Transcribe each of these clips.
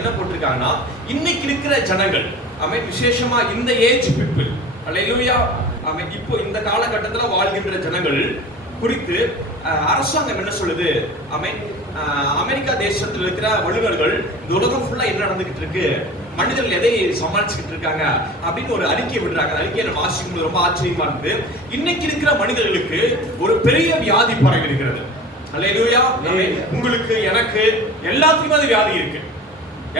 என்ன போட்டிருக்காங்கன்னா, இன்னைக்கு இருக்கிற ஜனங்கள் விசேஷமா இந்த ஏஜ் பீப்புள் அல்லேலூயா இப்போ இந்த காலகட்டத்தில் வாழ்கின்ற ஜனங்கள் குறித்து அரசாங்கம் என்ன சொல்லுது? அமெரிக்கா தேசத்தில் இருக்கிற வல்லுநர்கள் இந்த உலகம் ஃபுல்லா என்ன நடந்துகிட்டு இருக்கு, மனிதர்கள் எதை சமாளிச்சுக்கிட்டு இருக்காங்க அப்படின்னு ஒரு அறிக்கை விடுறாங்க. அறிக்கையை நம்ம வாசிக்கும்போது ரொம்ப ஆச்சரியமா இருக்கு. இன்னைக்கு இருக்கிற மனிதர்களுக்கு ஒரு பெரிய வியாதி பரவி இருக்கிறது. அல்லேலூயா. உங்களுக்கு, எனக்கு, எல்லாத்துக்குமே அது வியாதி இருக்கு.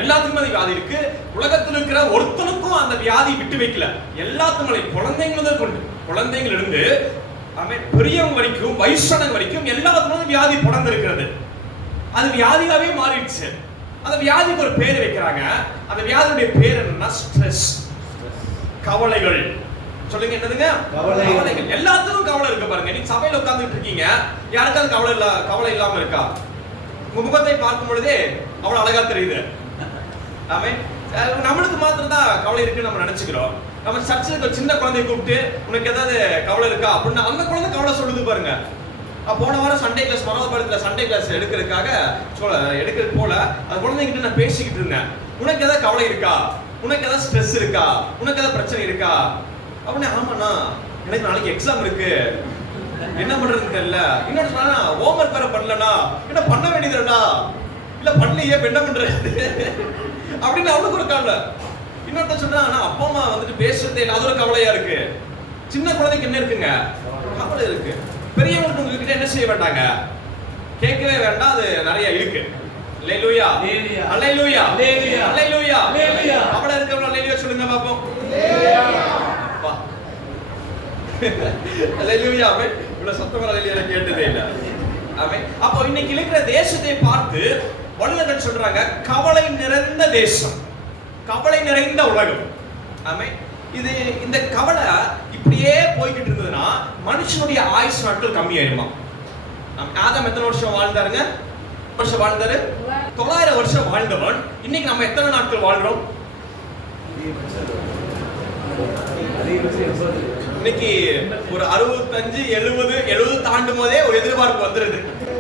எல்லாத்துக்குமே அது வியாதி இருக்கு. உலகத்தில் இருக்கிற ஒருத்தனுக்கும் அந்த வியாதி விட்டு வைக்கல. எல்லாத்துக்குமே குழந்தைங்க முதல் கொண்டு, குழந்தைங்க இருந்து பெரியவங்க வரைக்கும், வயசானவங்க வரைக்கும் எல்லாத்துக்கும் வியாதி படர்ந்து இருக்கிறது. அது வியாதியாவே மாறிடுச்சு. அந்த வியாதிக்கு ஒரு பேர் வைக்கிறாங்க. அந்த வியாதியுடைய பேர் என்னன்னா ஸ்ட்ரெஸ், கவலைகள். சொல்லுங்க, என்னதுங்க? கவலைகள். எல்லாத்துக்கும் கவலை இருக்கு பாருங்க. நீங்க சபையில உட்கார்ந்துட்டு இருக்கீங்க, யாருக்காவது கவலை இல்லாம இருக்கா? உங்க முகத்தை பார்க்கும் பொழுதே அவ்வளவு அழகா தெரியுது. நம்மளுக்கு மாத்திரம் தான் கவலை இருக்குன்னு நம்ம நினைச்சுக்கிறோம். நம்ம சர்ச்சில் சின்ன குழந்தைய கூப்பிட்டு உனக்கு ஏதாவது கவலை இருக்கா அப்படின்னு அந்த குழந்தை கவலை சொல்லுது பாருங்க. போன வாரம் சண்டே கிளாஸ், மனோபாரத்தில் சண்டே கிளாஸ் எடுக்கிறதுக்காக எடுக்கிறது போல அந்த குழந்தைகிட்ட நான் பேசிக்கிட்டு இருந்தேன். உனக்கு ஏதாவது கவலை இருக்கா, உனக்கு ஏதாவது ஸ்ட்ரெஸ் இருக்கா, உனக்கு ஏதாவது பிரச்சனை இருக்கா அப்படின்னு. ஆமாண்ணா, எனக்கு நாளைக்கு எக்ஸாம் இருக்கு, என்ன பண்றதுன்னு தெரியல. இன்னொன்னு சொன்னா, ஹோம்ஒர்க் வேற பண்ணலனா, என்ன பண்ண வேண்டியதுடா, இல்ல பண்ணலையே என்ன பண்றது அப்படின்னு அவனுக்கு ஒரு கவலை. இன்னொருத்த சொன்னா, அப்பா அம்மா வந்துட்டு பேசுறதே இல்லை, அது ஒரு கவலையா இருக்கு. சின்ன குழந்தைக்கு என்ன இருக்குங்க? கவலை இருக்கு. பெரியவங்களுக்கு உங்ககிட்ட என்ன செய்ய வேண்டாங்க, கேட்கவே வேண்டாம், அது நிறைய இருக்கு. அல்லேலூயா, அல்லேலூயா, அல்லேலூயா. கவலை இருக்கவங்க அல்லேலூயா சொல்லுங்க பாப்போம். அல்லேலூயா. இவ்வளவு சத்தமா அல்லேலூயா கேட்டதே இல்ல. அப்போ இன்னைக்கு இருக்கிற தேசத்தை பார்த்து வல்லுநர்கள் சொல்றாங்க, கவலை நிறைந்த தேசம், கவலை நிறைந்த உலகம். இது இந்த கவலை இப்படியே போய்கிட்டு இருந்ததுன்னா மனுஷனுடைய ஆயுசு நாட்கள் கம்மியாயிருமா? ஆதாம் எத்தனை வருஷம் வாழ்ந்தாருங்க? வருஷம் வாழ்ந்தாரு? 900 வருஷம் வாழ்ந்தவன். இன்னைக்கு நம்ம எத்தனை நாட்கள் வாழ்றோம்? இன்னைக்கு ஒரு 65, 70 தாண்டும் போதே ஒரு எதிர்பார்ப்பு வந்துருது.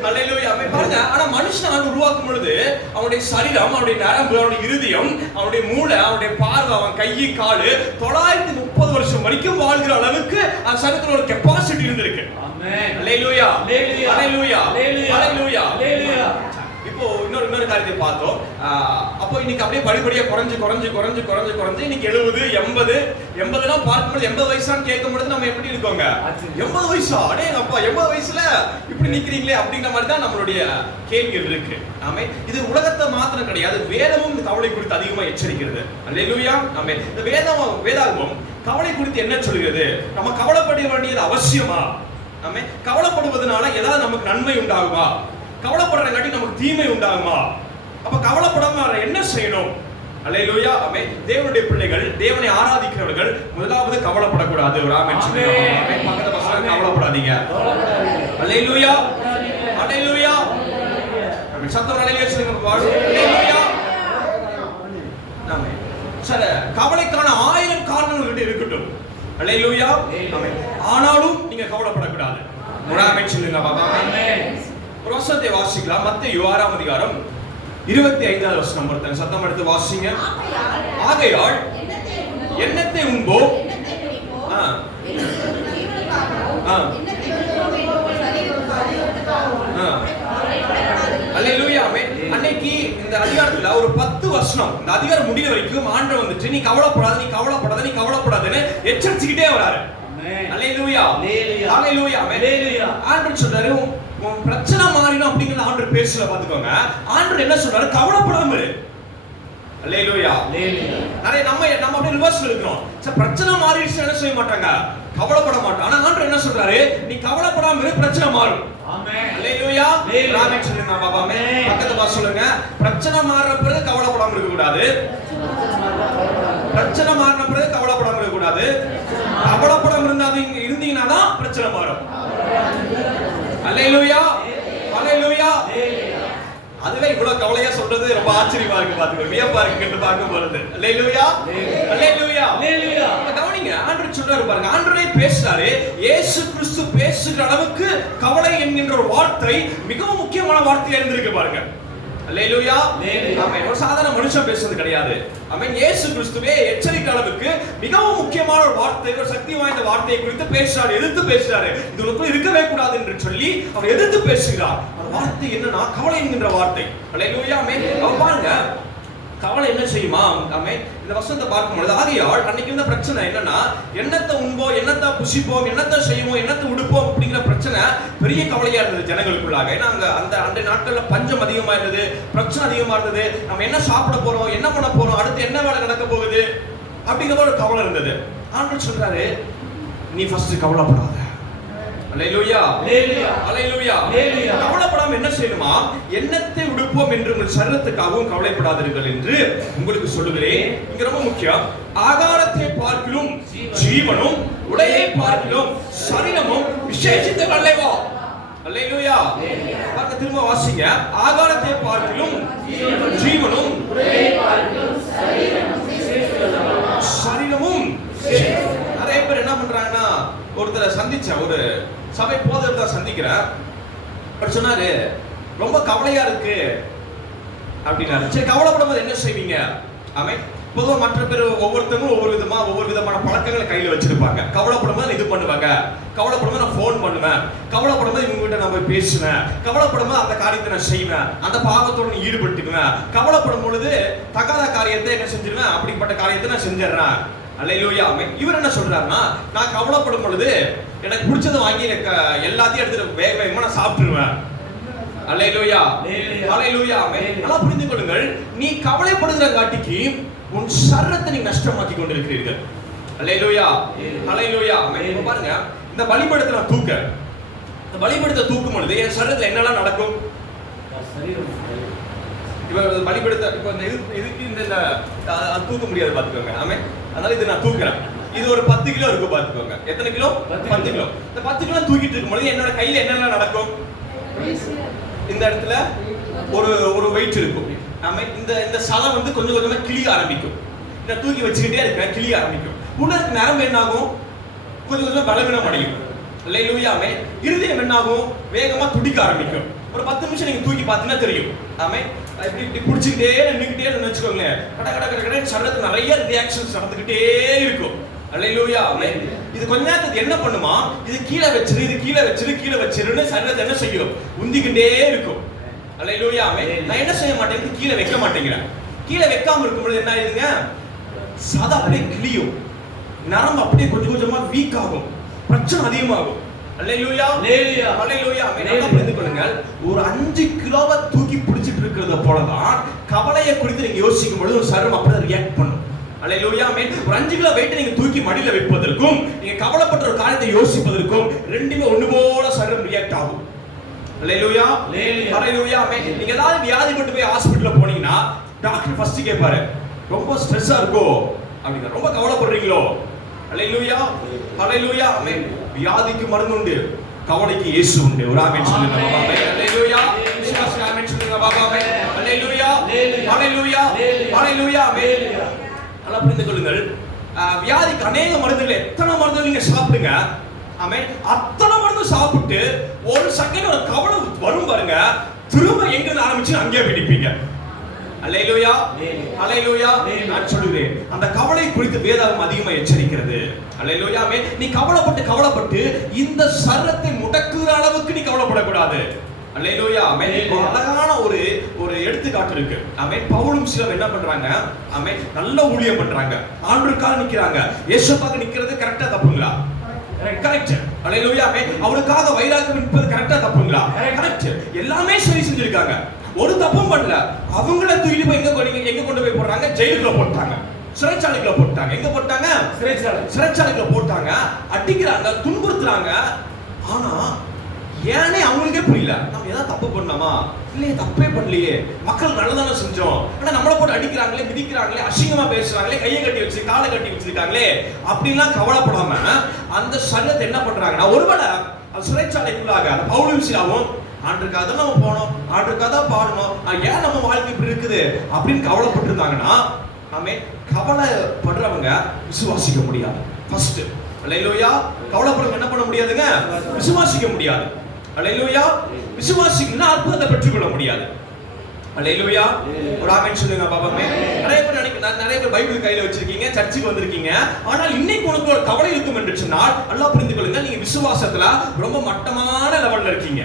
அல்லேலூயா. பாருங்க, ஆனா மனுஷன் உருவாக்கும் பொழுது அவனுடைய சரீரம், அவனுடைய நரம்பு, அவனுடைய இருதயம், அவனுடைய மூளை, அவனுடைய பார்வை, அவன் கை காலு 930 வருஷம் வரைக்கும் வாழ்கிற அளவுக்கு அந்த சரீரத்துல ஒரு கெப்பாசிட்டி இருந்திருக்கு. ஆமென். அல்லேலூயா, அல்லேலூயா, அல்லேலூயா, அல்லேலூயா. இப்போ இன்னொரு காரியத்தை பார்த்தோம். அப்போ இன்னைக்கு அப்படியே படிப்படியா குறைஞ்சு இன்னைக்கு 70, 80 எல்லாம் பார்க்கும்போது 80 வயசான்னு கேட்கும்போது நம்ம எப்படி இருக்கோங்க? 80 வயசா? அடே அப்பா, 80 வயசுல இப்படி நிக்கிறீங்களே அப்படிங்கிற மாதிரி தான் நம்மளுடைய கேள்விகள் இருக்கு. இது உலகத்தை மாத்திரம் கிடையாது, வேதமும் இந்த கவலை குறித்து அதிகமா எச்சரிக்கிறது. அல்லேலூயா. இந்த வேதாகமம் கவலை குறித்து என்ன சொல்கிறது? நம்ம கவலைப்பட வேண்டியது அவசியமா? கவலைப்படுவதனால ஏதாவது நமக்கு நன்மை உண்டாகுமா? கவலைப்படுறங்காட்டி நமக்கு தீமை உண்டாகுமா? அப்ப கவலைப்படாம என்ன செய்யணும்? அல்லேலூயா. தேவனுடைய பிள்ளைகள், தேவனை ஆராதிக்கிறவர்கள் முதலாவது கவலைப்படக்கூடாது. ஒரு ஆமென் சொல்லுங்க. பக்கத்துல பசங்க கவலைப்படாதீங்க. அல்லேலூயா, அல்லேலூயா. சத்தம் அல்லேலூயா சொல்லுங்க. அல்லேலூயா. ஆமென். சரி, கவலைக்கான 1000 காரணங்கள் இருக்கட்டும். அல்லேலூயா. ஆனாலும் நீங்க கவலைப்படக்கூடாது. ஒரு ஆமென் சொல்லுங்க பாபா. ஆமென். ஒரு வசனத்தை வாசிக்கலாம். மத்தேயு 6ஆம் அதிகாரம் 25வது வசனம். ஒருத்தன் சத்தம் எடுத்து வாசிங்க. ஆகையால் எண்ணத்தை உண்போம், அல்லேலூயா. அன்னைக்கு இந்த அதிகாரத்துல ஒரு 10 வசனம், இந்த அதிகாரம் முடிய வரைக்கும் ஆண்டவர் வந்துட்டு நீ கவலைப்படாத, நீ கவலைப்படாத, நீ கவலைப்படாதன்னு எச்சரிச்சுக்கிட்டே வராரு. அல்லேலூயா, அல்லேலூயா, அல்லேலூயா. ஆண்டவர் சொல்றாரு, உன் பிரச்சனை மாறிடும் அப்படிங்கறது ஆண்டவர் பேசல. பாத்துக்கோங்க, ஆண்டவர் என்ன சொல்றாரு? கவலைப்படாம இரு. அல்லேலூயா, அல்லேலூயா. நிறைய நம்ம அப்படியே ரிவர்ஸ்ல இருக்கிறோம். பிரச்சனை மாறிடுச்சு என்ன செய்ய மாட்டாங்க? கவலைப்பட மாட்டோம். ஆனா ஆண்டவர் என்ன சொல்றாரு? நீ கவலைப்படாம இரு, பிரச்சனை மாறும். ஆமென். அல்லேலூயா. ஆமென் சொல்லுங்க பாபா. ஆமென். பக்கத்துல வா சொல்லுங்க. பிரச்சனை மாறுற பிறகு கவலைப்படாம இருக்க கூடாது. பிரச்சனை மாறின பிறகு கவலைப்படாம இருக்க கூடாது. கவலைப்படாம இருந்தீங்கன்னா தான் பிரச்சனை மாறும். அல்லேலூயா, அல்லேலூயா. அதுவே இவ்வளவு கவலையா சொல்றது ரொம்ப ஆச்சரியமா இருக்கு. பாத்துக்கோ, வியப்பா இருக்கு பார்க்கும் பொழுது. அல்லேலூயா, அல்லேலூயா, அல்லேலூயா. கவனிங்க, ஆண்டவர் சொல்றாரு பாருங்க. ஆண்டவரே பேசுறாரு. இயேசு கிறிஸ்து பேசுகிற அளவுக்கு கவலை என்கின்ற ஒரு வார்த்தை மிகவும் முக்கியமான வார்த்தையா இருந்திருக்கு பாருங்க. அல்லேலூயா. ஆமென். ஒரு சாதாரண மனுஷன் பேசுறது கிடையாது. ஆமென். இயேசு கிறிஸ்துவே எச்சரிக்கை அளவுக்கு மிகவும் முக்கியமான ஒரு வார்த்தை, ஒரு சக்தி வாய்ந்த வார்த்தையை குறித்து பேசுறாரு, எதிர்த்து பேசுறாரு. இது உனக்கு இருக்கவே கூடாது என்று சொல்லி அவர் எதிர்த்து பேசுகிறார். அந்த வார்த்தை என்னன்னா கவலை என்கின்ற வார்த்தை. அல்லேலூயா. ஆமென். அவர் பாருங்க, கவலை என்ன செய்யுமா? ஆமென். இந்த வசனத்தை பார்க்கும்போது ஆகையால் அன்னைக்கு இருந்த பிரச்சனை என்னன்னா, என்னத்தை உண்போம், என்னத்தை புசிப்போம், என்னத்தை செய்வோம், என்னத்தை உடுப்போம் அப்படிங்கிற பிரச்சனை பெரிய கவலையா இருந்தது ஜனங்களுக்குள்ளாக. ஏன்னா அந்த நாட்கள்ல பஞ்சம் அதிகமா இருந்தது, பிரச்சனை அதிகமா இருந்தது. நம்ம என்ன சாப்பிட போறோம், என்ன பண்ண போறோம், அடுத்து என்ன வேலை நடக்க போகுது அப்படிங்கிற ஒரு கவலை இருந்தது. ஆண்டவர் சொல்றாரு, நீ ஃபர்ஸ்ட் கவலைப்படாத. அல்லேலூயா. அல்லேலூயா. கவலைப்படாம என்ன செய்யணுமா? என்னத்தை உடுப்போம் என்று உங்கள் சரீரத்துக்காகவும் கவலைப்படாதீர்கள் என்று உங்களுக்கு சொல்லுகிறேன். இங்க ரொம்ப முக்கியம். ஆகாரத்தை பார்க்கிலும் ஜீவனும், உடையை பார்க்கிலும் சரீரமும் விசேஷித்தது அல்லவா? அல்லேலூயா. பாருங்க, திரும்ப வாசிங்க. ஆகாரத்தை பார்க்கிலும் ஜீவனும், உடையை பார்க்கிலும் சரீரமும். நிறைய பேர் என்ன பண்றாங்கன்னா, ஒருத்தரை சந்திச்ச ஒரு சபை போதகத்தை சந்திக்கிறேன். அவர் சொன்னாரு, ரொம்ப கவலையா இருக்கு அப்படின்னாரு. சரி, கவலைப்படும்போது என்ன செய்வீங்க? ஆமென். பொதுவா மற்ற பேர் ஒவ்வொருத்தரும் ஒவ்வொரு விதமான பழக்கங்களை கையில வச்சிருப்பாங்க. கவலைப்படும்போது இது பண்ணுவாங்க, கவலைப்படும்போது நான் போன் பண்ணுவேன், கவலைப்படும்போது இவங்க கிட்ட நான் போய் பேசுவேன், கவலைப்படும்போது அந்த காரியத்தை நான் செய்வேன், அந்த பாவத்தோட நான் ஈடுபட்டுக்குவேன், கவலைப்படும் பொழுது தகாத காரியத்தை என்ன செஞ்சிருவேன், அப்படிப்பட்ட காரியத்தை நான் செஞ்சிடறேன். அல்லேலூயா. ஆமென். இவர் என்ன சொல்றாருன்னா, நான் கவலைப்படும் பொழுது எனக்கு பிடிச்சதை வாங்கி எல்லாத்தையும் எடுத்துட்டு வேக வேகமா நான் சாப்பிட்டுருவேன். அல்லேலூயா. அல்லேலூயா. ஆமென். நல்லா புரிந்து கொள்ளுங்கள், நீ கவலைப்படுகிற காட்டிக்கு உன் சரீரத்தை நீ நஷ்டமாக்கி கொண்டிருக்கிறீர்கள். அல்லேலூயா. அல்லேலூயா. ஆமென். இப்ப பாருங்க, இந்த பலிபீடத்தை நான் இந்த பலிபீடத்தை தூக்கும் பொழுது என் சரீரத்துல என்னெல்லாம் நடக்கும்? இப்ப பலிபீடத்தை இப்ப இதுக்கு இந்த தூக்க முடியாது பாத்துக்கோங்க. ஆமென். அதனால இது நான் தூக்குறேன். இது ஒரு 10 கிலோ இருக்கு பாத்துக்கோங்க. எத்தனை கிலோ? 10 கிலோ. இந்த 10 கிலோ தூக்கிட்டு இருக்கும்போது என்னோட கையில என்னெல்லாம் நடக்கும்? இந்த இடத்துல ஒரு வெயிட் இருக்கும். நாம இந்த சலம் வந்து கொஞ்சம் கொஞ்சமா கிளிய ஆரம்பிக்கும். இத தூக்கி வச்சுக்கிட்டே இருக்கேன், கிளிய ஆரம்பிக்கும். உடலுக்கு நரம்பு என்ன ஆகும்? கொஞ்சம் கொஞ்சமா பலவீனம் அடையும். அல்லேலூயா. ஆமென். இருதயம் என்ன ஆகும்? வேகமா துடிக்க ஆரம்பிக்கும். ஒரு 10 நிமிஷம் நீங்க தூக்கி பார்த்தீங்கன்னா தெரியும். ஆமென். இப்படி புடிச்சிட்டே நின்னுக்கிட்டே வெச்சுக்கோங்க. கட கட கட கட சரீரத்துல நிறைய ரியாக்ஷன்ஸ் நடந்துக்கிட்டே இருக்கும். அல்லேலூயா. ஆமென். இது கொஞ்ச நேரத்துக்கு என்ன பண்ணுமா? இது கீழே வச்சிருன்னு சரீரத்தை என்ன செய்யும்? உந்திக்கிட்டே இருக்கும். அல்லேலூயா. ஆமென். நான் என்ன செய்ய மாட்டேன்? கீழே வைக்க மாட்டேங்கிறேன். கீழே வைக்காம இருக்கும்போது என்ன ஆயிடுங்க? சதை அப்படியே கிளியும், நரம்பு அப்படியே கொஞ்சம் கொஞ்சமா வீக் ஆகும், பிரச்சனை அதிகமாகும். அல்லேலூயா. அல்லேலூயா. நல்லா புரிந்து கொள்ளுங்கள், ஒரு 5 கிலோவை தூக்கி பிடிச்சிட்டு இருக்கிறத போலதான் கவலையை குறித்து நீங்க யோசிக்கும் பொழுது ஒரு சரீரம் அப்படியே ரியாக்ட் பண்ணும். அல்லேலூயா. ஆமென். ஒரு 5 கிலோ வெயிட் நீங்க தூக்கி மடியில வைப்பதற்கும் நீங்க கவலைப்பட்ட ஒரு காரியத்தை யோசிப்பதற்கும் ரெண்டுமே ஒண்ணு போல சரீரம் ரியாக்ட் ஆகும். அல்லேலூயா. அல்லேலூயா. ஆமென். நீங்க ஏதாவது வியாதிப்பட்டு போய் ஹாஸ்பிடல்ல போனீங்கன்னா டாக்டர் ஃபர்ஸ்ட் கேட்பாரு, ரொம்ப ஸ்ட்ரெஸ்ஸா இருக்கோ அப்படிங்க, ரொம்ப கவலைப்படுறீங்களோ? அல்லேலூயா. அல்லேலூயா. ஆமென். வியாதிக்கு மருந்து உண்டு, கவலைக்கு இயேசு உண்டு. ஒரு ஆமென் சொல்லுங்க பாபா. அல்லேலூயா. விசுவாசி ஆமென் சொல்லுங்க பாபா. அல்லேலூயா. அல்லேலூயா. அல்லேலூயா. ஆமென். நல்லா புரிந்து கொள்ளுங்கள், வியாதிக்கு அநேக மருந்துகள், எத்தனை மருந்துகள் நீங்க சாப்பிடுங்க. ஆமென். அத்தனை மருந்து சாப்பிட்டு ஒரு செகண்ட் ஒரு கவலை வரும் பாருங்க, திரும்ப எங்க ஆரம்பிச்சு அங்கேயே பிடிப்பீங்க. அல்லேலூயா. அல்லேலூயா. நான் சொல்லுகிறேன், அந்த கவலை குறித்து வேதம் அதிகமா எச்சரிக்கிறது. அல்லேலூயா. நீ கவலைப்பட்டு இந்த சரீரத்தை முடக்குற அளவுக்கு நீ கவலைப்படக்கூடாது. அல்லேலூயா. அழகான ஒரு எடுத்துக்காட்டு இருக்கு. ஆமென். பவுலும் சிலரும் என்ன பண்றாங்க? ஆமென். நல்ல ஊழியம் பண்றாங்க, ஆண்டவருக்காக நிக்கிறாங்க. இயேசுவுக்காக நிக்கிறது கரெக்ட்டா தப்புங்களா? கரெக்ட். அல்லேலூயா. அவருக்காக வைராக்கியம் இருப்பது கரெக்ட்டா தப்புங்களா? கரெக்ட். எல்லாமே சரி செஞ்சிருக்காங்க, ஒரு தப்பும் பண்ணல. அவங்கள தூக்கிட்டு போய் எங்க கொண்டு போய் போடுறாங்க? ஜெயிலுக்குள்ள போட்டாங்க, சிறைச்சாலைக்குள்ள போட்டாங்க. எங்க போட்டாங்க? சிறைச்சாலைக்குள்ள போட்டாங்க. அடிக்கிறாங்க, துன்புறுத்துறாங்க. ஆனா ஏனே அவங்களுக்கே புரியல, நம்ம ஏதாவது தப்பு பண்ணாமா? இல்லையே, தப்பே பண்ணலையே, மக்கள் நல்லதானே செஞ்சோம். ஆனா நம்மளை போட்டு அடிக்கிறாங்களே, மிதிக்கிறாங்களே, அசிங்கமா பேசுறாங்களே, கையை கட்டி வச்சு காலை கட்டி வச்சிருக்காங்களே அப்படின்லாம் கவலைப்படாம அந்த சரீரத்தை என்ன பண்றாங்கன்னா, ஒருவேளை சிறைச்சாலைக்குள்ளாக அந்த பவுலும் சீலாவும் ஆண்டவருக்காக தான் நம்ம போனோம், ஆண்டவருக்காக தான் பாடணும், ஏன் நம்ம வாழ்க்கை இப்படி இருக்குது அப்படின்னு கவலைப்பட்டு இருந்தாங்கன்னா, ஆமென், கவலைப்படுறவங்க விசுவாசிக்க முடியாது. ஃபர்ஸ்ட் அல்லேலூயா. கவலைப்படுறவங்க என்ன பண்ண முடியாதுங்க? விசுவாசிக்க முடியாது. அல்லேலூயா. விசுவாசிக்கணும்னா அற்புதத்தை பெற்றுக்கொள்ள முடியாது. அல்லேலூயா. ஒரு ஆமென் சொல்லுங்க பாப்பாமே. நிறைய பேர் பைபிள் கையில வச்சிருக்கீங்க, சர்ச்சுக்கு வந்திருக்கீங்க. ஆனால் இன்னைக்கு உங்களுக்கு ஒரு கவலை இருக்கும் என்று சொன்னால் நல்லா புரிந்து கொள்ளுங்க, நீங்க விசுவாசத்துல ரொம்ப மட்டமான லெவல்ல இருக்கீங்க.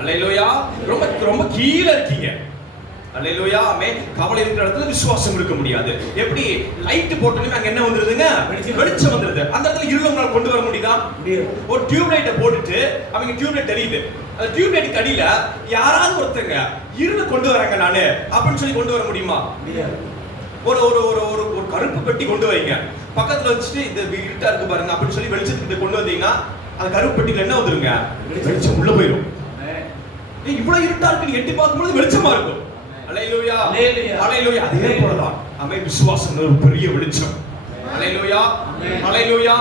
அல்லேலூயா. ரொம்ப ரொம்ப கீழ இருக்கீங்க. அல்லேலூயா. ஆமென். கவலை இருக்கிற இடத்துல விசுவாசம் இருக்க முடியாது. எப்படி லைட் போட்டோனே அங்க என்ன வந்துருதுங்க? வெளிச்சம் வந்துருது. அந்த இடத்துல இருளவங்களால கொண்டு வர முடியுதா? ஒரு டியூப் லைட்டை போட்டுட்டு அவங்க டியூப் லைட் தெரியுது, அந்த டியூப் லைட் அடியில யாராவது ஒருத்தங்க இருள கொண்டு வராங்க நானு அப்படின்னு சொல்லி கொண்டு வர முடியுமா? ஒரு ஒரு ஒரு ஒரு கருப்பு பெட்டி கொண்டு வைங்க, பக்கத்துல வச்சுட்டு இந்த இருட்டா இருக்கு பாருங்க அப்படின்னு சொல்லி வெளிச்சத்துக்கு கொண்டு வந்தீங்கன்னா அந்த கருப்பு பெட்டியில என்ன வந்துருங்க? வெளிச்சம் உள்ள போயிடும். இவ்வளவு இருட்டா இருக்கு, நீ எட்டி பார்க்கும்போது வெளிச்சமா இருக்கும். அல்லேலூயா. அல்லேலூயா. அதே போலதான் ஆமென், விசுவாசம் ஒரு பெரிய வெளிச்சம். அல்லேலூயா. அல்லேலூயா.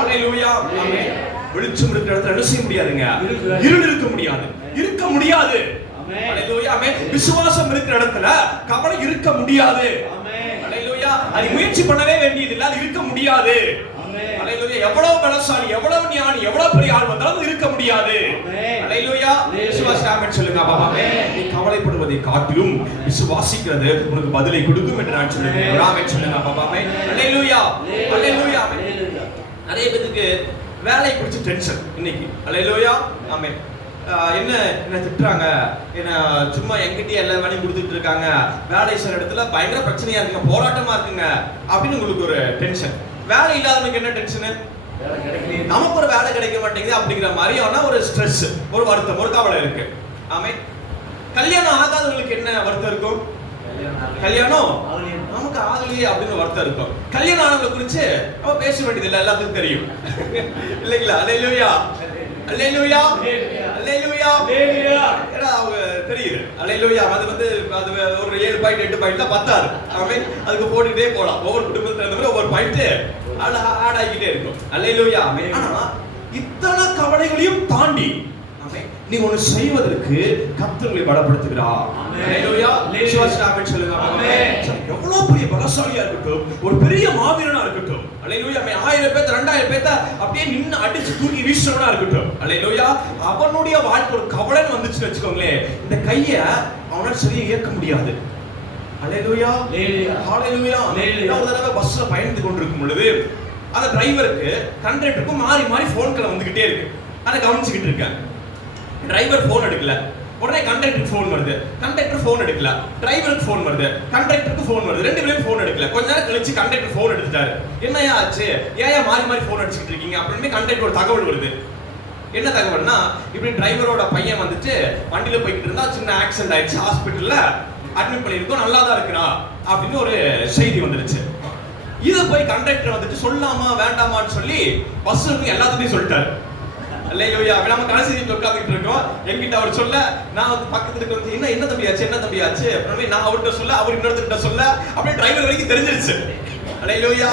அல்லேலூயா. ஆமென். வெளிச்சம் இருக்கிற இடத்துல என்ன செய்ய முடியாதுங்க? இருள் இருக்க முடியாது, இருக்க முடியாது. அல்லேலூயா. ஆமென். விசுவாசம் இருக்கிற இடத்துல கவலை இருக்க முடியாது. அல்லேலூயா. அது முயற்சி பண்ணவே வேண்டியது இல்ல, அது இருக்க முடியாது. அல்லேலூயா. எவ்வளவு பலசாலி, எவ்வளவு ஞானி, எவ்வளவு பெரிய ஆள் வந்தாலும் இருக்க முடியாது. அல்லேலூயா. விசுவாசி ஆமென் சொல்லுங்க பாபாமே. நீ கவலைப்படுவதை காட்டிலும் விசுவாசிக்கிறது உனக்கு பதிலை கொடுக்கும் என்று நான் சொல்லுவேன். ஆமென் சொல்லுங்க பாபாமே. அல்லேலூயா. அல்லேலூயா. நிறைய பேருக்கு வேலை குறித்து டென்ஷன் இன்னைக்கு. அல்லேலூயா. ஆமென். என்ன திட்டுறாங்க, என்ன சும்மா என்கிட்டயே எல்லா வேலையும் கொடுத்துட்டு இருக்காங்க, வேலை செய்யற இடத்துல பயங்கர பிரச்சனையா இருக்குங்க, போராட்டமா இருக்குங்க அப்படின்னு உங்களுக்கு ஒரு டென்ஷன். வேலை இல்லாதவனுக்கு என்ன டென்ஷன்? நமக்கு ஒரு வேலை கிடைக்க மாட்டேங்குது அப்படிங்கிற மாதிரியான ஒரு ஸ்ட்ரெஸ், ஒரு வருத்தம், ஒரு கவலை இருக்கு. ஆமென். கல்யாணம் ஆகாதவங்களுக்கு என்ன வருத்தம் இருக்கும்? கல்யாணம் நமக்கு ஆகலையே அப்படின்னு வருத்தம் இருக்கும். கல்யாணம் ஆனவங்களை குறிச்சு நம்ம பேச வேண்டியது இல்லை, எல்லாத்துக்கும் தெரியும் இல்லைங்களா? அல்லேலூயா. அல்லேலூயா. அல்லேலூயா. ஏன்னா அவங்க தெரியுது. அல்லேலூயா. அது ஒரு 7 பாயிண்ட் 8 பாயிண்ட்ல பத்தாது. ஆமென். அதுக்கு போட்டுட்டே போலாம். ஒவ்வொரு குடும்பத்துல இருந்த மாதிரி ஒவ்வொரு பாயிண்ட் ஆட் ஆகிட்டே இருக்கும். அல்லேலூயா. ஆமென். ஆனா இத்தனை கவலைகளையும் தாண்டி ஆமென், நீ ஒன்னு செய்வதற்கு கர்த்தர் உங்களை பலப்படுத்துகிறார். அல்லேலூயா. விசுவாசி ஆமென் சொல்லுங்க. ஆமென். எவ்வளவு பெரிய பலசாலியா இருக்கட்டும், ஒரு பெரிய மாவீரனா இருக்கட்டும், அல்லேலூயா. 1000 பேர் 2000 பேர் அப்படியே நின்னு அடிச்சு தூக்கி வீசுறவனா இருக்கட்டும், அல்லேலூயா. அவனுடைய வாழ்க்கை ஒரு கவலைன்னு வந்துச்சுன்னு வெச்சுக்கோங்களேன், இந்த கைய அவனால சரியா இயக்க முடியாது. அல்லேலூயா. ஹalleluya. ஒரு தடவை பஸ்ல பயணித்து கொண்டிருக்கும் பொழுது அந்த டிரைவருக்கு கண்டக்டருக்கு மாறி மாறி போன் கால் வந்துகிட்டே இருக்கு. அதை கவனிச்சுக்கிட்டு இருக்கேன். டிரைவர் போன் எடுக்கல, உடனே கண்டக்டருக்கு போன் வருது, கண்டக்டர் போன் எடுக்கல, டிரைவருக்கு போன் வருது, கண்டக்டருக்கு போன் வருது, ரெண்டு பேரும் போன் எடுக்கல. கொஞ்ச நேரம் கழிச்சு கண்டக்டர் போன் எடுத்துட்டாரு. என்னையா ஆச்சு, ஏன் மாறி மாறி போன் அடிச்சுட்டு இருக்கீங்க அப்படின்னு கண்டக்டர் ஒரு தகவல் வருது. என்ன தகவல்னா, இப்படி டிரைவரோட பையன் வந்துட்டு வண்டியில போய்கிட்டு இருந்தா சின்ன ஆக்சிடென்ட் ஆயிடுச்சு, ஹாஸ்பிட்டல்ல அட்மிட் பண்ணிருக்கோம், நல்லா தான் இருக்கிறா அப்படின்னு ஒரு செய்தி வந்துருச்சு. இத போய் கண்டக்டர் வந்துட்டு சொல்லாமா வேண்டாமான்னு சொல்லி பஸ்ல இருந்து எல்லாத்தையும் சொல்லிட்டாரு. அல்லேலூயா. நம்ம கடைசி சீட்ல உட்கார்ந்துட்டு இருக்கோம். என்கிட்ட அவர் சொல்ல, நான் வந்து பக்கத்துல வந்து என்ன தம்பியாச்சு, என்ன தம்பியாச்சு அப்படின்னு நான் அவர்கிட்ட சொல்ல, அவர் இன்னொருத்தர்கிட்ட சொல்ல, அப்படியே டிரைவர் வரைக்கும் தெரிஞ்சிருச்சு. அல்லேலூயா.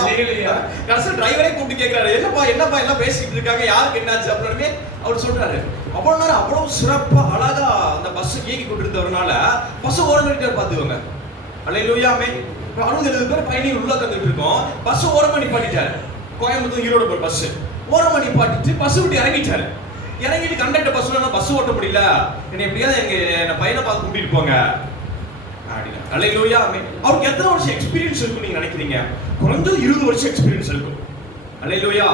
கடைசி டிரைவரே கூப்பிட்டு கேட்கிறாரு, என்னப்பா எல்லாம் பேசிட்டு இருக்காங்க, யாருக்கு என்னாச்சு அப்படின்னு அவர் சொல்றாரு. அவ்வளவு நேரம் அவ்வளவு சிறப்பா அழகா அந்த பஸ் இயக்கி கொண்டிருந்தவனால பஸ் ஓரம் பண்ணிட்டு பாத்துக்கோங்க. அல்லேலூயா. 60-70 பேர் பயணிகள் உள்ள உட்கார்ந்துட்டு இருக்கோம். பஸ் ஓரமா நிப்பாட்டிட்டாரு. கோயம்புத்தூர் ஈரோடு போற பஸ் ஓரமா நிப்பாட்டிட்டு பஸ் விட்டு இறங்கிட்டாரு. இறங்கிட்டு கண்டக்டர் பஸ்ல பஸ் ஓட்ட முடியல, என்ன எப்படியாவது என்ன பையனை பார்த்து கூட்டிட்டு போங்க அப்படின்னா. அல்லேலூயா. அவருக்கு எத்தனை வருஷம் எக்ஸ்பீரியன்ஸ் இருக்கும் நீங்க நினைக்கிறீங்க? குறைஞ்சது 20 வருஷம் எக்ஸ்பீரியன்ஸ் இருக்கும். அல்லேலூயா.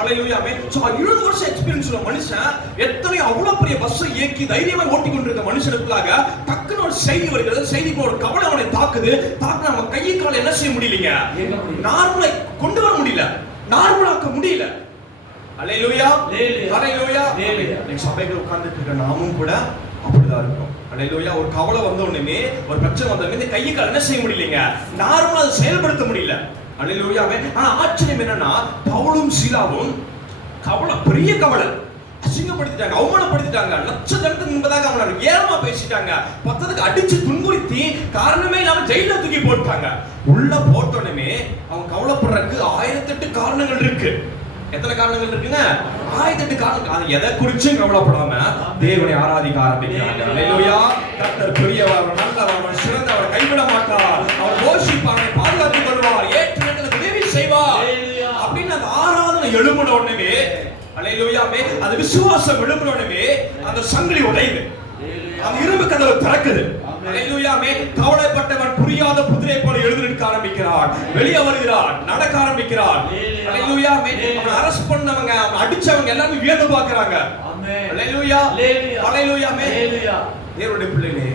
அல்லேலூயா. சோ 20 வருஷம் எக்ஸ்பீரியன்ஸ் உள்ள மனுஷன் எத்தனை அவ்வளவு பெரிய பஸ் இயக்கி தைரியமா ஓட்டி கொண்டிருக்க மனுஷனுக்குள்ளாக டக்குன்னு ஒரு செய்தி வருகிறது. செய்திக்கு ஒரு கவலை அவனை தாக்குது. நம்ம கை கால் என்ன செய்ய முடியலங்க, நார்மலா கொண்டு வர முடியல, நார்மலாக்க முடியல. அல்லேலூயா. அல்லேலூயா. நீங்க சபையில உட்கார்ந்துட்டு இருக்க நாமும் கூட அப்படிதான் இருக்கும். அல்லேலூயா. ஒரு கவலை வந்த உடனே, ஒரு பிரச்சனை வந்த உடனே கை கால் என்ன செய்ய முடியலங்க, நார்மலா செயல்படுத்த முடியல. அல்லேலூயா. ஆனா ஆச்சரியம் என்னன்னா, பவுலும் சீலாவும் கவலை, பெரிய கவலை, அசிங்கப்படுத்திட்டாங்க, அவமானப்படுத்திட்டாங்க, லட்சக்கணக்கிற்கு முன்பதாக அவங்கள ஏளனமா பேசிட்டாங்க, பத்ததுக்கு அடிச்சு துன்புறுத்தி காரணமே இல்லாம ஜெயில தூக்கி போட்டாங்க. உள்ள போட்டோனே அவங்க கவலைப்படுறதுக்கு 1008 காரணங்கள் இருக்கு. எத்தனை காரணங்கள் இருக்குங்க? 1008 காரணங்கள். அது எதை குறிச்சும் கவலைப்படாம தேவனை ஆராதிக்க ஆரம்பிக்கிறாங்க. அல்லேலூயா. கர்த்தர் பெரியவர், நல்லவர், சிறந்தவர், கைவிட மாட்டார், அவர் போஷிப்பார், பாதுகாத்துக் கொள்வார், ஏற்ற நேரத்தில் உதவி செய்வார் அப்படின்னு அந்த ஆராதனை எழும்பின உடனே, அல்லேலூயா, அந்த விசுவாசம் எழும்பின உடனே அந்த சங்கிலி உடையுது, அந்த இரும்பு கதவு திறக்குது. அல்லேலூயா. கவலைப்பட்டவன் புரியாத குதிரை போல எழுந்து நிற்க ஆரம்பிக்கிறான், வெளியே வருகிறான், நடக்க ஆரம்பிக்கிறான். அல்லேலூயா. அவன் அரெஸ்ட் பண்ணவங்க, அவன் அடிச்சவங்க எல்லாரும் வியந்து பார்க்கறாங்க. அல்லேலூயா. அல்லேலூயா. தேவனுடைய பிள்ளைகளே,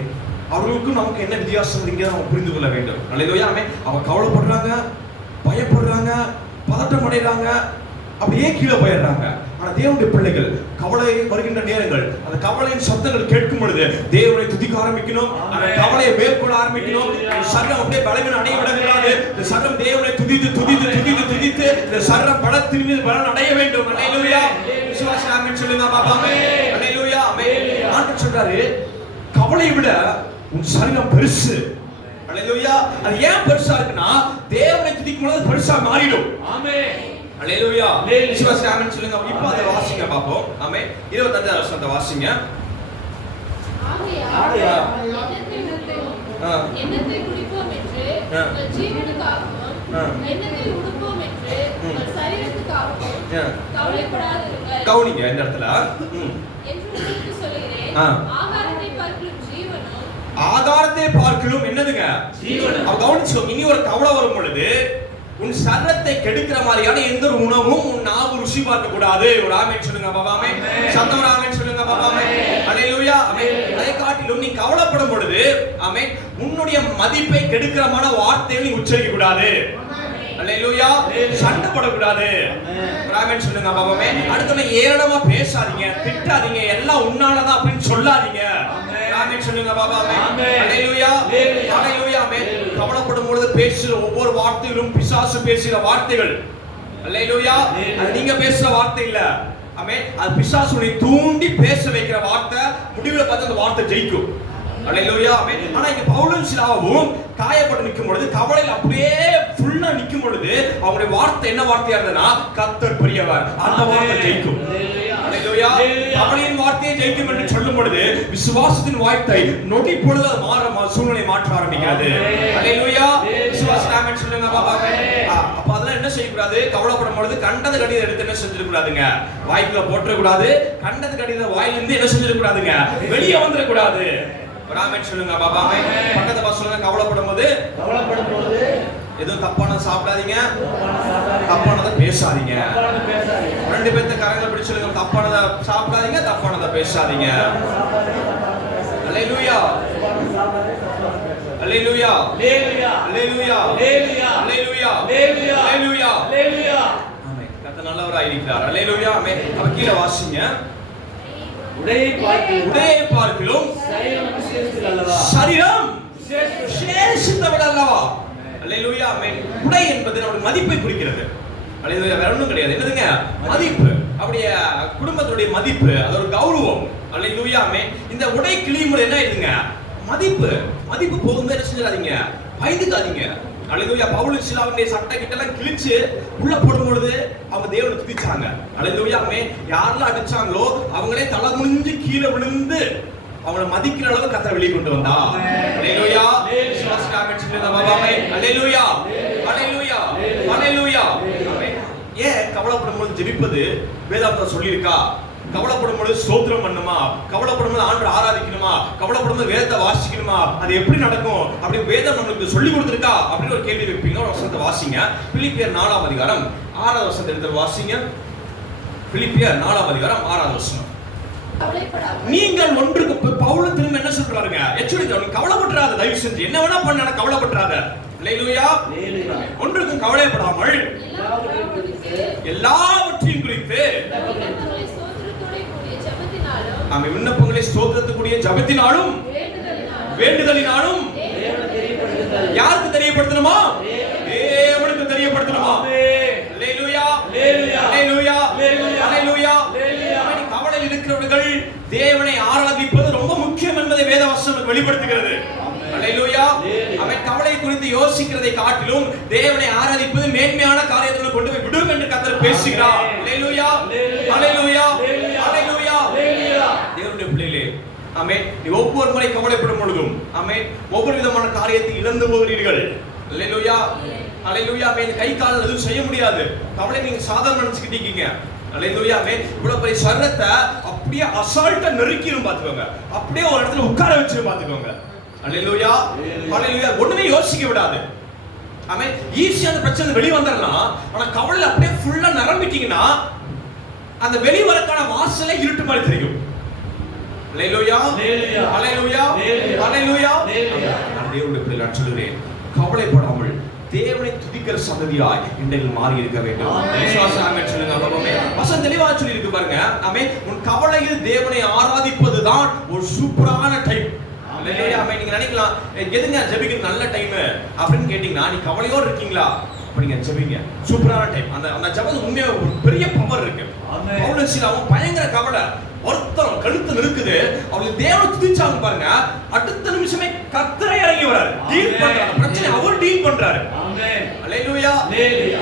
அவர்களுக்கும் நமக்கு என்ன வித்தியாசம் இங்க நம்ம புரிந்து கொள்ள வேண்டும். அல்லேலூயா. அவங்க கவலைப்படுறாங்க, பயப்படுறாங்க, பதட்டம் அடைறாங்க, அப்படியே கீழே போயிடுறாங்க. ஆனா தேவனுடைய பிள்ளைகள் கவலை வருகின்ற நேரங்கள், அந்த கவலையின் சத்தங்கள் கேட்கும் பொழுது தேவனை துதிக்க ஆரம்பிக்கணும், அந்த கவலையை மேற்கொள்ள ஆரம்பிக்கணும். சர்ரம் அப்படியே பலவீனம் அடைய விடக்கூடாது. இந்த சர்ரம் தேவனை துதித்து துதித்து துதித்து துதித்து இந்த சர்ரம் பலத்தின் மீது பலன் அடைய வேண்டும். அல்லேலூயா. விசுவாசி ஆமென் சொல்லுங்க பாப்பா. அல்லேலூயா. ஆண்டவர் சொல்றாரு, கவலையை விட உன் சரீரம் பெருசு. அல்லேலூயா. அது ஏன் பெருசா இருக்குன்னா தேவனை துதிக்கும் பொழுது பெருசா மாறிடும். ஆமென். அல்லேலூயா. விசுவாசி ஆமென் சொல்லுங்க. இப்போ அதை வாசிங்க பாப்போம். ஆமென். 25வது வசனத்தை வாசிங்க. என்னத்தை குடிப்போம் என்று உங்கள் ஜீவனுக்காகவும் என்னத்தை உடுப்போம் என்று உங்கள் சரீரத்துக்காகவும் கவலைப்படாதிருங்கள். கவனிங்க இந்த இடத்துல என்று உங்களுக்கு சொல்கிறேன், ஆகாரத்தை பார்க்கிலும் ஜீவனும், ஆகாரத்தை பார்க்கிலும் என்னதுங்க? ஜீவனும். அவ கவனிச்சோம். இனி ஒரு கவலை வரும் பொழுது உன் சரீரத்தை கெடுக்கிற மாதிரியான எந்த ஒரு உணவும் உன் நாவு ருசி பார்க்க கூடாது. ஒரு ஆமென் சொல்லுங்க பாபாமே. சத்தம் ஆமென் சொல்லுங்க பாபாமே. அல்லேலூயா. அதை காட்டிலும் நீ கவலைப்படும் பொழுது ஆமென், உன்னுடைய மதிப்பை கெடுக்கிறமான வார்த்தைகளை நீ உச்சரிக்க கூடாது. அல்லேலூயா. சண்டை போடக்கூடாது. ஆமென் சொல்லுங்க பாபாமே. அடுத்தவங்க ஏளனமா பேசாதீங்க, திட்டாதீங்க, எல்லாம் உன்னாலதான் அப்படின்னு சொல்லாதீங்க. ஆமென் சொல்லுங்க பாபாமே. அல்லேலூயா. அல்லேலூயா. கவலைப்படும் பொழுது பேசுற ஒவ்வொரு வார்த்தைகளும் பிசாசு பேசுகிற வார்த்தைகள். அல்லேலூயா. அது நீங்க பேசுற வார்த்தை இல்ல. ஆமென். அது பிசாசுனை தூண்டி பேச வைக்கிற வார்த்தை. முடிவுல பார்த்து அந்த வார்த்தை ஜெயிக்கும். அல்லேலூயா. ஆமென். ஆனா இங்க பவுலும் சிலாவும் காயப்பட்டு நிற்கும் பொழுது, கவலையில் அப்படியே ஃபுல்லா நிற்கும் பொழுது அவங்களுடைய வார்த்தை என்ன வார்த்தையா இருந்ததுன்னா, கர்த்தர் பெரியவர், அந்த வார்த்தை ஜெயிக்கும். அல்லேலூயா. கவலையின் வார்த்தையை ஜெயிக்கும் என்று சொல்லும் பொழுது விசுவாசத்தின் வார்த்தை நொடி பொழுது சூழ்நிலை மாற்ற ஆரம்பிக்கிறது. அல்லேலூயா. விசுவாசம் ஆமென் சொல்லுங்க பாபாமே. அப்ப அதெல்லாம் என்ன செய்யக்கூடாது? கவலைப்படும் பொழுது கண்டது கடிதம் எடுத்து என்ன செஞ்சிட கூடாதுங்க? வாய்க்குள்ள போட்டுற கூடாது. கண்டது கடிதம் வாயிலிருந்து என்ன செஞ்சிட கூடாதுங்க? வெளியே வந்துட கூடாது. ஆமென் சொல்லுங்க பாபாமே. பக்கத்து பசங்க கவலைப்படும் போது எதுவும் தப்பானது சாப்பிடாதீங்க, தப்பானதை பேசாதீங்க. ரெண்டு பேர்த்த கரங்களை பிடிச்சு சொல்லுங்க, தப்பானதை சாப்பிடாதீங்க, தப்பானதை பேசாதீங்க. அல்லேலூயா. அல்லேலூயா. அல்லேலூயா. அல்லேலூயா. அல்லேலூயா. ஆமென். கர்த்தர் நல்லவராய் இருக்கிறார். அல்லேலூயா. ஆமென். அப்ப கீழ வாசிங்க. உடையை பார்க்கிலும் சரீரம் விசேஷித்தவள் அல்லவா. அல்லேலூயா. ஆமென். உடை என்பது நம்முடைய மதிப்பை குறிக்கிறது. அல்லேலூயா. வேற ஒண்ணும் கிடையாது. என்னதுங்க? மதிப்பு. அப்படியே குடும்பத்துடைய மதிப்பு, அது ஒரு கௌரவம். அல்லேலூயா. ஆமென். இந்த உடை கிழியும் என்ன ஆயிடுதுங்க? மதிப்பு. மதிப்பு போகும்போது என்ன செஞ்சிடாதீங்க? பயந்துக்காதீங்க. அல்லேலூயா. பவுலும் சிலாவுடைய சட்டை கிட்டலாம் கிழிச்சு உள்ள போடும் பொழுது அவங்க தேவனை துதிச்சாங்க. அல்லேலூயா. ஆமென். யாரெல்லாம் அடிச்சாங்களோ அவங்களே தலை குனிஞ்சு கீழே விழுந்து அவங்களை மதிக்கிற அளவு கர்த்தர் வெளியே கொண்டு வந்தா. அல்லேலூயா. விசுவாசம் ஆமென் சொல்லுங்க பாபாமே. அல்லேலூயா. அல்லேலூயா. அல்லேலூயா. ஆமென். ஏன் கவலைப்படும் பொழுது ஜெபிப்பது வேதாந்தம் சொல்லியிருக்கா? கவலைப்படும் பொழுது ஸ்தோத்திரம் பண்ணுமா? கவலைப்படும் போது ஆண்டவரை ஆராதிக்கணுமா? கவலைப்படும் போது வேதத்தை வாசிக்கணுமா? அது எப்படி நடக்கும்? அப்படி வேதம் நமக்கு சொல்லி கொடுத்திருக்கா அப்படின்னு ஒரு கேள்வி வைப்பீங்க. ஒரு வசனத்தை வாசிங்க. பிலிப்பியர் 4ஆம் அதிகாரம் 6வது வசனத்தை எடுத்து வாசிங்க. பிலிப்பியர் 4ஆம் அதிகாரம் 6வது வசனம். நீங்கள் ஒன்றுக்கு பவுல் திரும்ப என்ன சொல்றாருங்க? எச்சரிக்கை, கவலைப்படாத, தயவு செஞ்சு என்ன வேணா பண்ண, கவலைப்படாத. அல்லேலூயா. ஒன்றுக்கும் கவலைப்படாமல் எல்லாவற்றையும் குறித்து ஆமென் விண்ணப்பங்களை ஸ்தோத்திரத்துக்குரிய ஜெபத்தினாலும் வேண்டுதலினாலும் யாருக்கு தெரியப்படுத்தணுமா? தேவனுக்கு தெரியப்படுத்தணுமா? அல்லேலூயா. அல்லேலூயா. அல்லேலூயா. கவலையில் இருக்கிறவர்கள் தேவனை ஆராதிப்பது ரொம்ப முக்கியம் என்பதை வேதவசனம் வெளிப்படுத்துகிறது. அல்லேலூயா. அவன் கவலை குறித்து யோசிக்கிறதை காட்டிலும் தேவனை ஆராதிப்பது மேன்மையான காரியத்தை கொண்டு போய் விடும் என்று கர்த்தர் பேசுகிறார். அல்லேலூயா. அல்லேலூயா. அல்லேலூயா. தேவனுடைய பிள்ளைகளே, ஆமென். நீ ஒவ்வொரு முறை கவலைப்படும் பொழுதும் ஆமென் ஒவ்வொரு விதமான காரியத்தை இழந்து போகிறீர்கள். அல்லேலூயா. அல்லேலூயா. ஆமென். கை கால் எதுவும் செய்ய முடியாது. கவலை நீங்க சாதாரண நினைச்சுக்கிட்டீங்க. அல்லேலூயா. ஆமென். இவ்வளவு பெரிய சரீரத்தை அப்படியே அசால்ட்டா நெருக்கிரும் பாத்துக்கோங்க. அப்படியே ஒரு இடத்துல உட்கார வச்சிரும் பாத்துக்கோங்க. அல்லேலூயா அல்லேலூயா. ஒண்ணுமே யோசிக்க விடாது. ஆமென். ஈஸியான பிரச்சனை வெளிய வந்துறலாம். ஆனா கவலையில அப்படியே ஃபுல்லா நிரம்பிட்டீங்கன்னா அந்த வெளிய வரக்கான வாசலே இருட்டு மாதிரி தெரியும். அல்லேலூயா அல்லேலூயா அல்லேலூயா. நான் தேவனுடைய பிள்ளைகளை சொல்கிறேன், கவலைப்படாமல் தேவனை துதிக்கிற சந்ததியாய் இன்றைக்கு மாறி இருக்க வேண்டும். விசுவாசம் ஆமென் சொல்லுங்க பாப்போமே. வசனம் தெளிவா சொல்லி இருக்கு பாருங்க. ஆமென். உன் கவலையில் தேவனை ஆராதிப்பதுதான் ஒரு சூப்பரான டைம். அல்லேலூயா. ஆமென். நீங்க நினைக்கலாம், எதுங்க ஜெபிக்கிறது நல்ல டைம் அப்படின்னு கேட்டீங்கன்னா, நீ கவலையோட இருக்கீங்களா அப்படிங்க ஜெபிங்க, சூப்பரான டைம். அந்த ஜெபம் உண்மையா ஒரு பெரிய பவர் இருக்கு. பவுலசில அவன் பயங்கர கவலை, வருத்தம், கழுத்து நிறுக்குது. அவங்க தேவனை துதிச்சாங்க பாருங்க, அடுத்த நிமிஷமே கர்த்தரே இறங்கி வராரு, டீல் பண்றாரு, பிரச்சனை அவர் டீல் பண்றாரு. ஆமென். அல்லேலூயா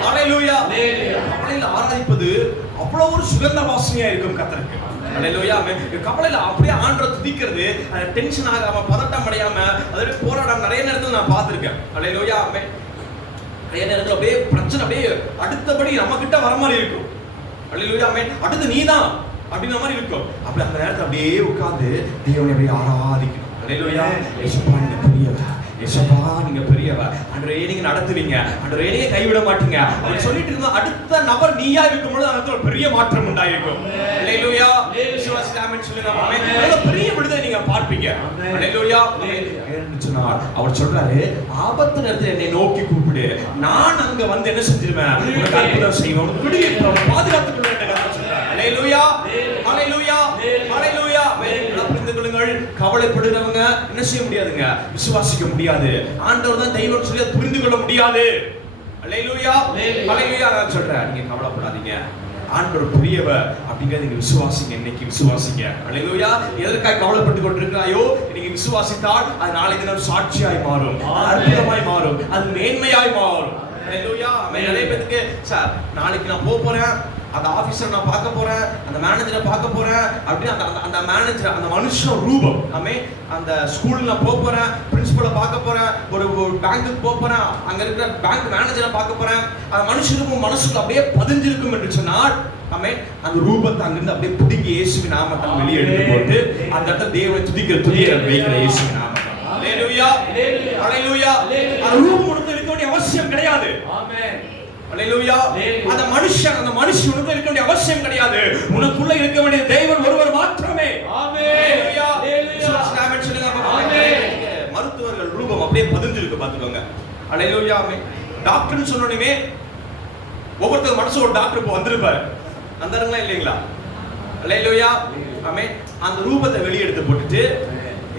அல்லேலூயா. கவலையில ஆராதிப்பது அவ்வளவு ஒரு சுகந்த வாசனையா இருக்கும் கர்த்தருக்கு. அல்லேலூயா. கவலையில அப்படியே ஆண்டவரை துதிக்கிறது, டென்ஷன் ஆகாம, பதட்டம் அடையாம, அதோட போராடாம நிறைய நேரத்துல நான் பார்த்திருக்கேன். அல்லேலூயா. நிறைய நேரத்துல அப்படியே பிரச்சனை அப்படியே அடுத்தபடி நம்ம கிட்ட வர மாதிரி இருக்கும். அல்லேலூயா. அடுத்து நீதான் அப்படிங்கிற மாதிரி இருக்கும். அப்படி அந்த நேரத்துல அப்படியே உட்கார்ந்து தேவனை அப்படியே ஆராதிக்கணும். அல்லேலூயா. இயேசுப்பா நீங்க பெரியவர், இயேசுப்பா நீங்க பெரியவர், ஆண்டவரே நீங்க நடத்துவீங்க, ஆண்டவரே நீங்க கைவிட மாட்டீங்க அப்படி சொல்லிட்டு இருந்தா அடுத்த நபர் நீயா இருக்கும்போது அதுல ஒரு பெரிய மாற்றம் உண்டாயிருக்கும். அல்லேலூயா. விசுவாசி ஆமென் சொல்லுங்க. ஆமென். பெரிய விடுதலை நீங்க பார்ப்பீங்க. அல்லேலூயா. அவர் சொல்றாரு, ஆபத்து நேரத்துல என்னை நோக்கி கூப்பிடு, நான் அங்க வந்து என்ன செஞ்சிருவேன், உனக்கு அற்புதம் செய்வேன், உனக்கு விடுவிப்பேன், பாதுகாத்துக் கொள்வேன் என்று கர்த்தர் சொல்றார். அல்லேலூயா அல்லேலூயா அல்லேலூயா. புரிந்து கொள்ளுங்கள், கவலைப்படுறவங்க என்ன செய்ய முடியாதுங்க, விசுவாசிக்க முடியாது. ஆண்டவர் தான் தெய்வம் சொல்லி புரிந்து கொள்ள முடியாது. அல்லேலூயா அல்லேலூயா. நான் சொல்றேன், நீங்க கவலைப்படாதீங்க, ஆண்டவர் பெரியவர் அப்படிங்கறத நீங்க விசுவாசிங்க, இன்னைக்கு விசுவாசிங்க. அல்லேலூயா. எதற்காக கவலைப்பட்டு கொண்டிருக்கிறாயோ, நீங்க விசுவாசித்தால் அது நாளை தினம் சாட்சியாய் மாறும், அற்புதமாய் மாறும், அது மேன்மையாய் மாறும். அல்லேலூயா. நிறைய பேருக்கு சார் நாளைக்கு நான் போறேன், அந்த ஆபீசரை நான் பார்க்க போறேன், அந்த மேனேஜரை பார்க்க போறேன் அப்படின்னு அந்த மேனேஜர், அந்த மனுஷன் ரூபம், ஆமே அந்த ஸ்கூல்ல நான் போறேன், பிரின்சிபலை பார்க்க போறேன், ஒரு பேங்க்குக்கு போறேன், அங்க இருக்கிற பேங்க் மேனேஜரை பார்க்க போறேன், அந்த மனுஷனுக்கும் மனசுக்கு அப்படியே பதிஞ்சிருக்கும் என்று சொன்னால், ஆமே அந்த ரூபத்தை அங்கிருந்து அப்படியே பிடிங்கி இயேசுவின் நாமத்தால் வெளியே எடுத்து போட்டு அந்த இடத்துல தேவனை துதிக்கிற வைக்கிற இயேசுவின் நாமத்தால். அல்லேலூயா அல்லேலூயா. அந்த ரூபம் உனக்கு இருக்க வேண்டிய அவசியம் கிடையாது. ஆமென். அல்லேலூயா. அந்த மனுஷனுக்கு இருக்க வேண்டிய அவசியம் கிடையாது. உனக்குள்ள இருக்க வேண்டிய தெய்வன் ஒருவர் மாத்திரமே. ஆமென். அல்லேலூயா. ஆமென் சொல்லுங்க. ஆமென். மருத்துவர்கள் ரூபம் அப்படியே பதிஞ்சிருக்கு பாத்துக்கோங்க. அல்லேலூயா. ஆமென். டாக்டர்னு சொன்னோனே ஒவ்வொருத்தர் மனசு ஒரு டாக்டர் இப்போ வந்திருப்பாரு, வந்தாருங்களா இல்லைங்களா? அல்லேலூயா. ஆமென். அந்த ரூபத்தை வெளியே எடுத்து போட்டுட்டு,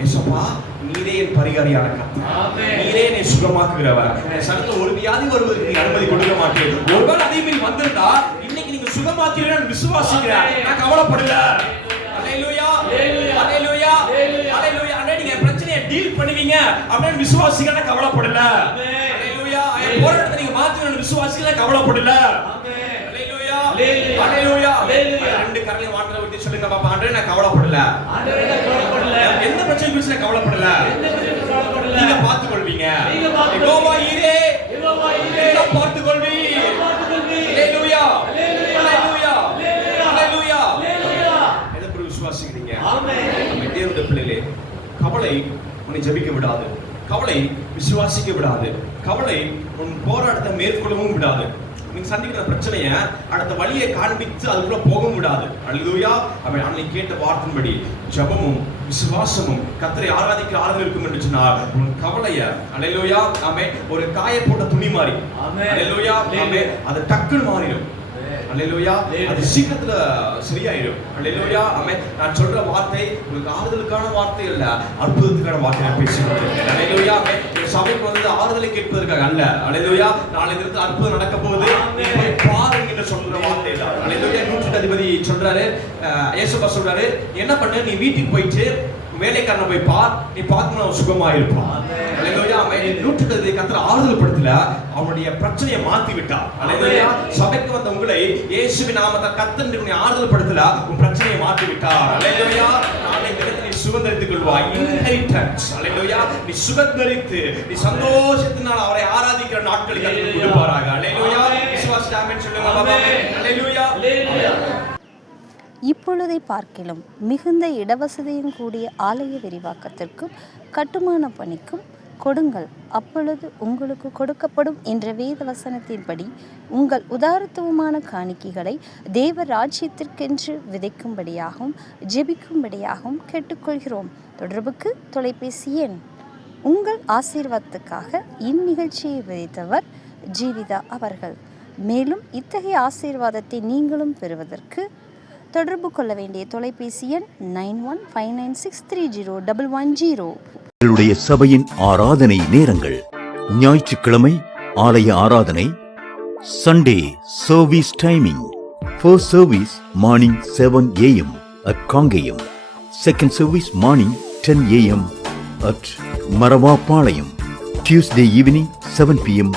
ஏசப்பா நீரே என் பரிகாரியான கர்த்தர், நீரே என்னை சுகமாக்குகிறவர், என் சரீரத்துல ஒரு வியாதி வருவதற்கு நீ அனுமதி கொடுக்க மாட்டேன். ஒருவேளை அதே மாதிரி வந்திருந்தா இன்னைக்கு நீங்க சுகமாக்கிறீங்கன்னு விசுவாசிக்கிறேன், நான் கவலைப்படல. அல்லேலூயா அல்லேலூயா அல்லேலூயா. அண்ணே நீங்க பிரச்சனையை டீல் பண்ணுவீங்க அப்படின்னு விசுவாசிக்கிறேன், நான் கவலைப்படல. அல்லேலூயா. போராட்டத்தை நீங்க மாத்துவீங்கன்னு விசுவாசிக்கிறேன், கவலைப்படல. அல்லேலூயா அல்லேலூயா. ரெண்டு கரலையும் வாட்டரை விட்டு சொல்லுங்க பாப்பா, ஆண்டவரே நான் கவலைப்படல, ஆண்டவரே நான் கவலைப்படல, எந்த பிரச்சனை குறித்து நான் கவலைப்படல, நீங்க பார்த்துக் கொள்வீங்க, யெகோவா ஈரே எல்லாம் பார்த்துக் கொள்வீ. அல்லேலூயா அல்லேலூயா அல்லேலூயா. எதை குறித்து விசுவாசிக்கிறீங்க? ஆமென். தேவனுடைய பிள்ளைகளே, கவலை உன்னை ஜெபிக்க விடாது, கவலை விசுவாசிக்க விடாது, கவலை உன் போராட்டத்தை மேற்கொள்ளவும் விடாது. நீங்க சந்திக்கிற பிரச்சனைய அடுத்த வழியை காண்பித்து அதுக்குள்ள போகவும் விடாது. அல்லேலூயா. அவன் அன்னைக்கு கேட்ட வார்த்தையின்படி ஜெபமும் விசுவாசமும் கர்த்தரை ஆராதிக்கிற ஆராதனை இருக்கும் என்று சொன்னார். உன் கவலைய அல்லேலூயா ஆமென் ஒரு காய போட்ட துணி மாதிரி, அல்லேலூயா ஆமென் அது டக்குன்னு மாறிடும். அல்லேலூயா. அது சீக்கிரத்துல சரியாயிடும். அல்லேலூயா ஆமென். நான் சொல்ற வார்த்தை உங்களுக்கு ஆறுதலுக்கான வார்த்தை இல்ல, அற்புதத்துக்கான வார்த்தை நான் பேசுகிறேன். அல்லேலூயா ஆமென். சபைக்கு வந்து ஆறுதலை கேட்பதற்காக அல்ல. அல்லேலூயா. நாளை தினத்துல அற்புதம் நடக்க போகுது, பாருங்க என்று சொல்ற வார்த்தை தான். அல்லேலூயா. நூற்றுக்கு அதிபதி சொல்றாரு, இயேசுவா சொல்றாரு, என்ன பண்ணு, நீ வீட்டுக்கு போயிட்டு வேலைக்காரனை போய் பார், நீ பார்க்கணும் அவன் சுகமா இருப்பான். அல்லேலூயா. நூற்றுக்கு அதிபதி கர்த்தர் ஆறுதல் படுத்தல, அவனுடைய பிரச்சனையை மாத்தி விட்டார். அல்லேலூயா. சபைக்கு வந்த உங்களை இயேசுவின் நாமத்தால் கர்த்தர் உன்னை ஆறுதல் படுத்தல, உன் பிரச்சனையை மாத்தி விட்டார். அல்லேலூயா. நாளை தினத்தில் நீ சுகந்தரித்துக் கொள்வாய். இன்ஹெரிட்டன்ஸ். அல்லேலூயா. நீ சுகந்தரித்து நீ சந்தோஷத்தினால் அவரை ஆராதிக்கிற நாட்களை கர்த்தர் கொடுப்பாராக. அல்லேலூயா. விசுவாசி ஆமென் சொல்லுங்க. அல்லேலூயா. இப்பொழுதை பார்க்கிலும் மிகுந்த இடவசதியும் கூடிய ஆலய விரிவாக்கத்திற்கும் கட்டுமான பணிக்கும் கொடுங்கள், அப்பொழுது உங்களுக்கு கொடுக்கப்படும் என்ற வேத வசனத்தின்படி உங்கள் உதாரத்துவமான காணிக்கைகளை தேவ ராஜ்யத்திற்கென்று விதைக்கும்படியாகவும் ஜெபிக்கும்படியாகவும் கேட்டுக்கொள்கிறோம். தொடர்புக்கு தொலைபேசி எண். உங்கள் ஆசீர்வாதத்துக்காக இந்நிகழ்ச்சியை விதைத்தவர் ஜீவிதா அவர்கள். மேலும் இத்தகைய ஆசீர்வாதத்தை நீங்களும் பெறுவதற்கு தொடர்பு கொள்ள வேண்டிய தொலைபேசி எண் 9159630110. எங்களுடைய சபையின் ஆராதனை நேரங்கள்: ஞாயிற்றுக்கிழமை ஆலய ஆராதனை. Sunday service timing: first service morning 7 AM at Kangeyam. Second service morning 10 AM at Maravapalayam. Tuesday evening 7 PM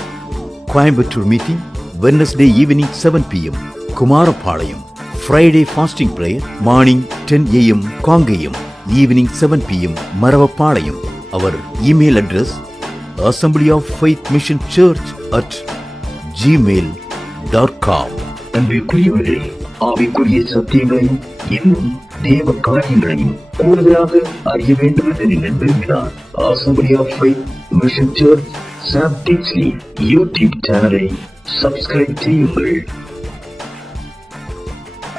Coimbatore meeting. Wednesday evening 7 PM Kumarapalayam. Friday fasting prayer morning 10 AM Kangeyam, evening 7 PM Maravapalayam. Our email address Assembly of Faith Mission Church at gmail.com. அன்பிற்குரியவர்களே, ஆவிக்குரிய சத்தியங்களையும் இன்னும் தேவ காரியங்களையும் கூடுதலாக அறிய வேண்டும் என்று நீங்கள் விரும்பினால் Assembly of Faith Mission Church Sam Tinsley YouTube சேனலை சப்ஸ்கிரைப் செய்யுங்கள்.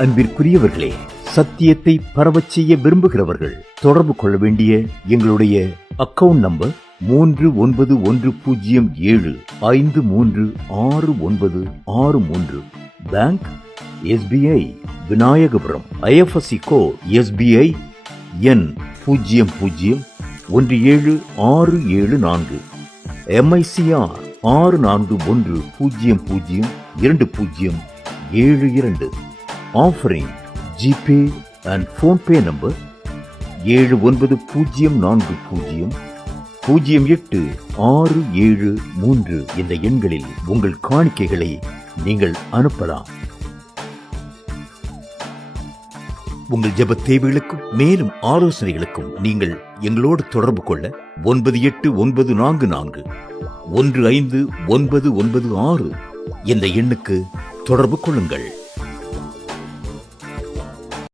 அன்பிற்குரியவர்களே, சத்தியத்தை பரவச் செய்ய விரும்புகிறவர்கள் தொடர்பு கொள்ள வேண்டிய எங்களுடைய account number 311075366963. Bank SBI Vinayagapuram. IFSC code SBI N 001764. MICR 64102072. Offering GPay and PhonePe number 79400867 இந்த எண்களில் உங்கள் காணிக்கைகளை நீங்கள் அனுப்பலாம். உங்கள் ஜெப தேவைகளுக்கும் மேலும் ஆலோசனைகளுக்கும் நீங்கள் எங்களோடு தொடர்பு கொள்ள 9894415996 என்ற எண்ணுக்கு தொடர்பு கொள்ளுங்கள்.